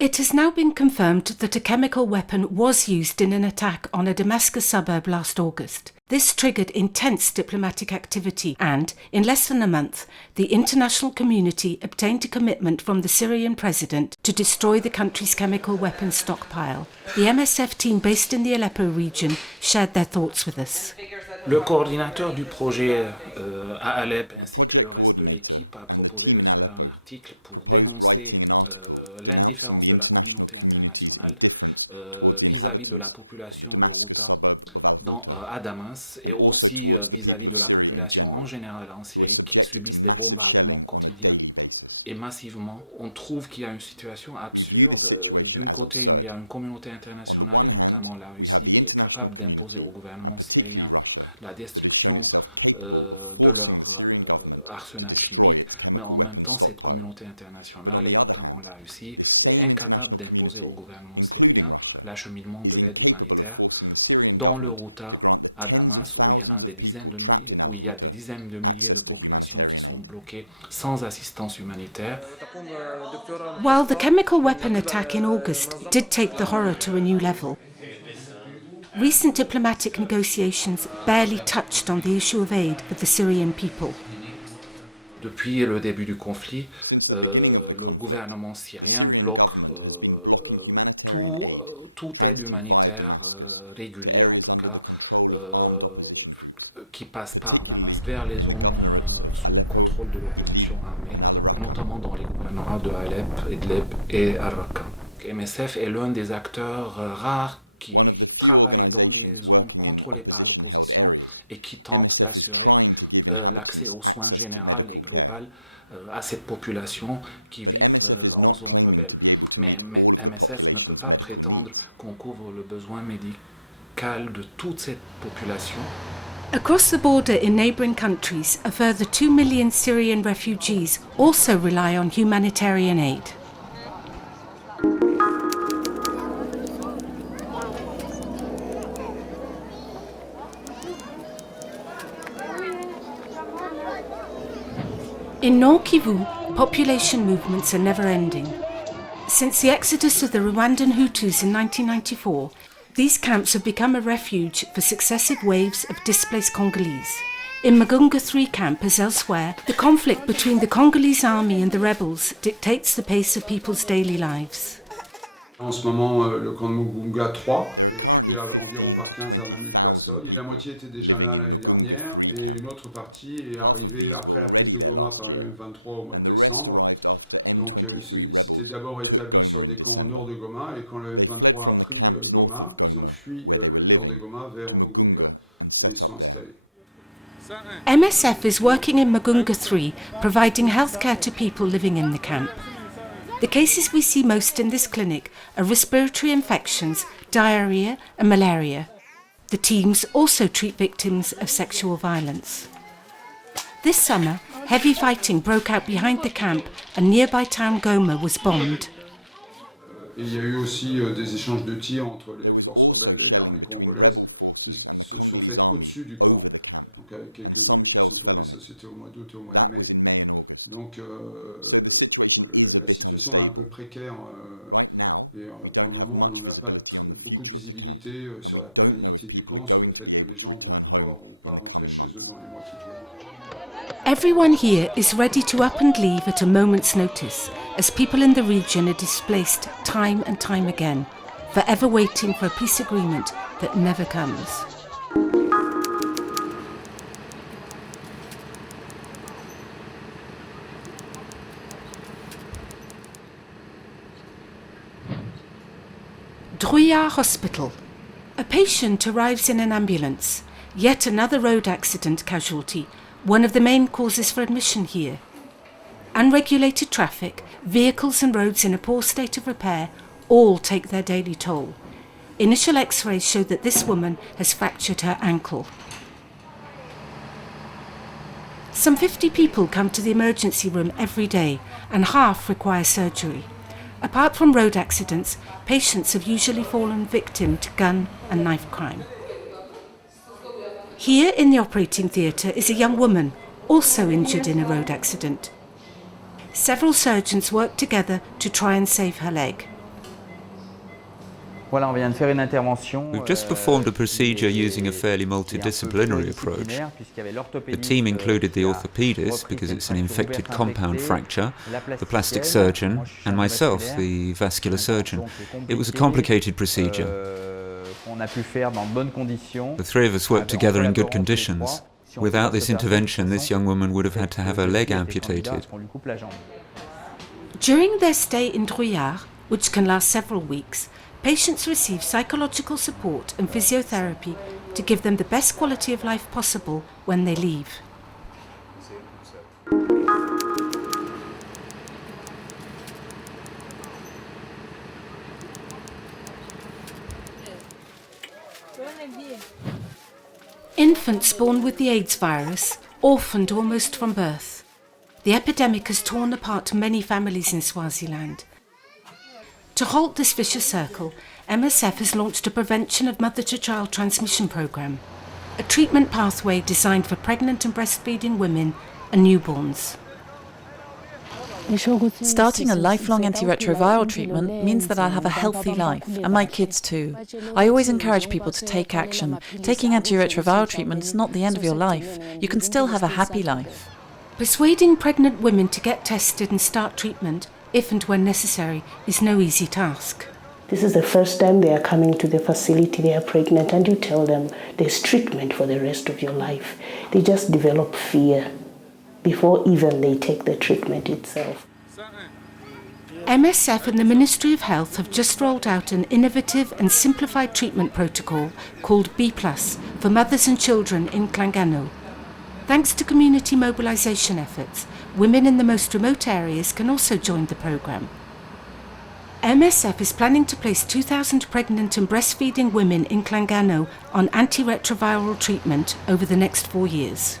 It has now been confirmed that a chemical weapon was used in an attack on a Damascus suburb last August. This triggered intense diplomatic activity and, in less than a month, the international community obtained a commitment from the Syrian president to destroy the country's chemical weapons stockpile. The MSF team based in the Aleppo region shared their thoughts with us. Le coordinateur du projet à Alep ainsi que le reste de l'équipe a proposé de faire un article pour dénoncer l'indifférence de la communauté internationale vis-à-vis de la population de Ghouta à Damas et aussi vis-à-vis de la population en général en Syrie qui subissent des bombardements quotidiens et massivement. On trouve qu'il y a une situation absurde. D'un côté, il y a une communauté internationale et notamment la Russie qui est capable d'imposer au gouvernement syrien la destruction de leur arsenal chimique, mais en même temps, cette communauté internationale, et notamment la Russie, est incapable d'imposer au gouvernement syrien l'acheminement de l'aide humanitaire dans le Ghouta à Damas, où il y a des dizaines de milliers de populations qui sont bloquées sans assistance humanitaire. While the chemical weapon attack in August did take the horror to a new level, recent diplomatic negotiations barely touched on the issue of aid for the Syrian people. Depuis le début du conflit, le gouvernement syrien bloque toute aide humanitaire régulière, en tout cas, qui passe par Damas vers les zones sous contrôle de l'opposition armée, notamment dans les gouvernements de Alep, Idlib et Al-Raqqa. MSF est l'un des acteurs rares qui travaille dans les zones contrôlées par l'opposition et qui tente d'assurer l'accès aux soins généraux et globaux à cette population qui vivent en zone rebelle. Mais MSF ne peut pas prétendre qu'on couvre le besoin médical de toute cette population. Across the border in neighbouring countries, a further 2 million Syrian refugees also rely on humanitarian aid. In Nord Kivu, population movements are never ending. Since the exodus of the Rwandan Hutus in 1994, these camps have become a refuge for successive waves of displaced Congolese. In Mugunga 3 camp, as elsewhere, the conflict between the Congolese army and the rebels dictates the pace of people's daily lives. En ce moment, le camp de Mugunga 3 est occupé environ par 15 à 20 000 personnes. Et la moitié était déjà là l'année dernière et une autre partie est arrivée après la prise de Goma par le M23 au mois de décembre. Donc ils s'étaient d'abord établis sur des camps au nord de Goma et quand le M23 a pris Goma, ils ont fui le nord de Goma vers Mugunga où ils sont installés. MSF is working in Mugunga 3, providing healthcare to people living in the camp. The cases we see most in this clinic are respiratory infections, diarrhea and malaria. The teams also treat victims of sexual violence. This summer, heavy fighting broke out behind the camp and nearby town Goma was bombed. Il y a eu aussi des échanges de tirs entre les forces rebelles et l'armée congolaise qui se sont faites au-dessus du camp. Donc avec quelques obus qui sont tombés, ça c'était au mois d'août et au mois de mai. Donc la situation est un peu précaire et pour le moment on n'a pas beaucoup de visibilité sur la pérennité du camp, sur le fait que les gens vont pouvoir ou pas rentrer chez eux dans les mois qui viennent. Everyone here is ready to up and leave at a moment's notice, as people in the region are displaced time and time again, forever waiting for a peace agreement that never comes. Droya Hospital. A patient arrives in an ambulance. Yet another road accident casualty, one of the main causes for admission here. Unregulated traffic, vehicles and roads in a poor state of repair all take their daily toll. Initial x-rays show that this woman has fractured her ankle. Some 50 people come to the emergency room every day and half require surgery. Apart from road accidents, patients have usually fallen victim to gun and knife crime. Here in the operating theatre is a young woman, also injured in a road accident. Several surgeons work together to try and save her leg. We've just performed a procedure using a fairly multidisciplinary approach. The team included the orthopaedist, because it's an infected compound fracture, the plastic surgeon, and myself, the vascular surgeon. It was a complicated procedure. The three of us worked together in good conditions. Without this intervention, this young woman would have had to have her leg amputated. During their stay in Trouillard, which can last several weeks, patients receive psychological support and physiotherapy to give them the best quality of life possible when they leave. Infants born with the AIDS virus, orphaned almost from birth. The epidemic has torn apart many families in Swaziland. To halt this vicious circle, MSF has launched a prevention of mother-to-child transmission programme, a treatment pathway designed for pregnant and breastfeeding women and newborns. Starting a lifelong antiretroviral treatment means that I'll have a healthy life, and my kids too. I always encourage people to take action. Taking antiretroviral treatment is not the end of your life. You can still have a happy life. Persuading pregnant women to get tested and start treatment, if and when necessary, is no easy task. This is the first time they are coming to the facility, they are pregnant, and you tell them there's treatment for the rest of your life. They just develop fear before even they take the treatment itself. MSF and the Ministry of Health have just rolled out an innovative and simplified treatment protocol called B+, for mothers and children in Klangano. Thanks to community mobilisation efforts, women in the most remote areas can also join the programme. MSF is planning to place 2,000 pregnant and breastfeeding women in Klangano on antiretroviral treatment over the next 4 years.